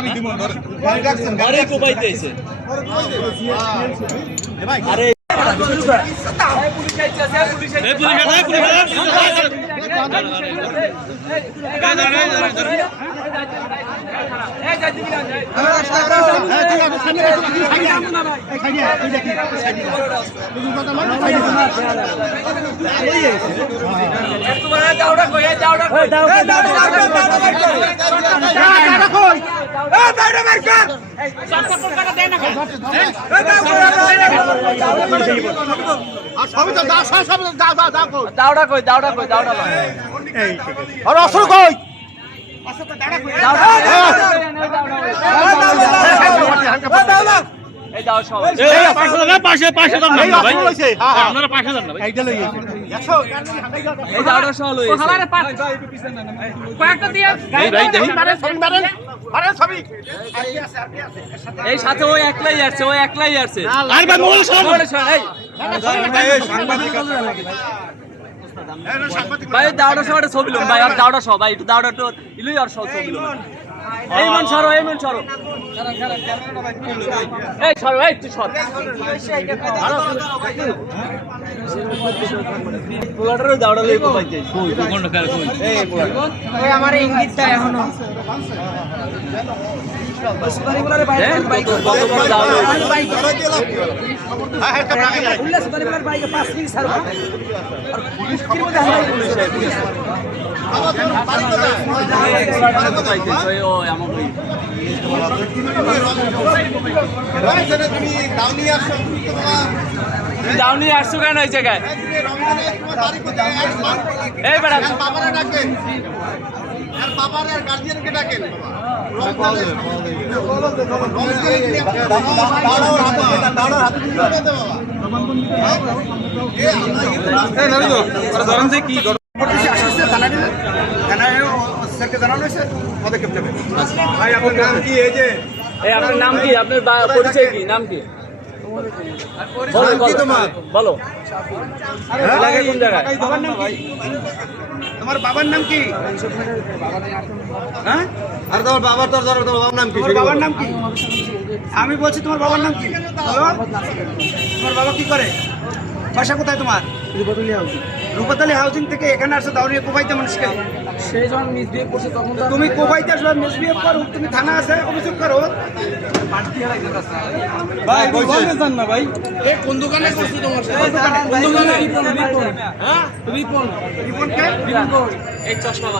আমি দিব আরে কোপাইতে এসে আরে দাওড়া কই দাওড়া কই দাওড়া এই আর অসর কই এই দাও সব এই পাশে পাশে দাম না ভাই আপনারা পাশে দাম না ভাই এইটা লইয়ে 100 এই দাওড়া সব লইছে হালারে পাশ কয়েকটা দিয়ে ভাই দেখি মারেন সবই এই সাথে ওই একলাই আসছে আর ভাই মোবাইল সব এই সাংবাদিক ভাই দাওড়া সব ছবি লম ভাই আর দাওড়া সব ভাই একটু দাওড়া তো ইলুই আর সব ছবি লম এই মন সরো এই সরো এই তুই সর পোলাটারও দাওড়া লই কোপাইতে কই কোন কার কই এই পোলাটা ওই আমার ইঙ্গিতটা এখনো বস বাড়িগুলোর বাইক কত বড় দাওড়া বাইক হ্যাঁ হ্যাঁ টাকা যায় উল্লাস বাড়িগুলোর বাইকে 5 মিনিট ছাড়বা আর পুলিশ কি মধ্যে হামলা পুলিশ দাউনি আসছো কেন এই জায়গায় এই বেড়া গার্জিয়ানকে ডাকেন আপনার নাম কি আপনার পরিচয় কি নাম কি বলো কোন জায়গায় তোমার বাবার নাম কি হ্যাঁ আর তোমার বাবার বাবার নাম কি বাবার নাম কি আমি বলছি তোমার বাবার নাম কি বলো তোমার বাবা কি করে বাসা কোথায় তোমার রূপাতলী হাউজিং থেকে এখানে আসছো দাউরিয়া কোপাইতে মানুষকে সেই যখন মিসবিহেভ করছে তখন তুমি কোপাইতে আসলে মিসবিহেভ করো তুমি থানা আছে অভিযোগ করো ভাই বলতে জান না ভাই এই কোন দোকানে করছি তোমার সাথে কোন দোকানে রিপন হ্যাঁ রিপন কে রিপন এই চশমা